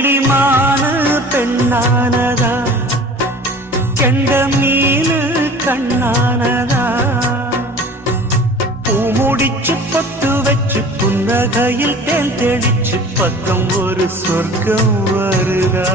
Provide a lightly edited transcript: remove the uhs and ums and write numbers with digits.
புள்ளிமானு பெண்ணானதா, கெண்ட மீனு கண்ணானதா, பூ முடிச்சு பொட்டு வச்சு புன்னகையில் தேன் தெளிச்சு பக்கம் ஒரு சொர்க்கம் வருதா.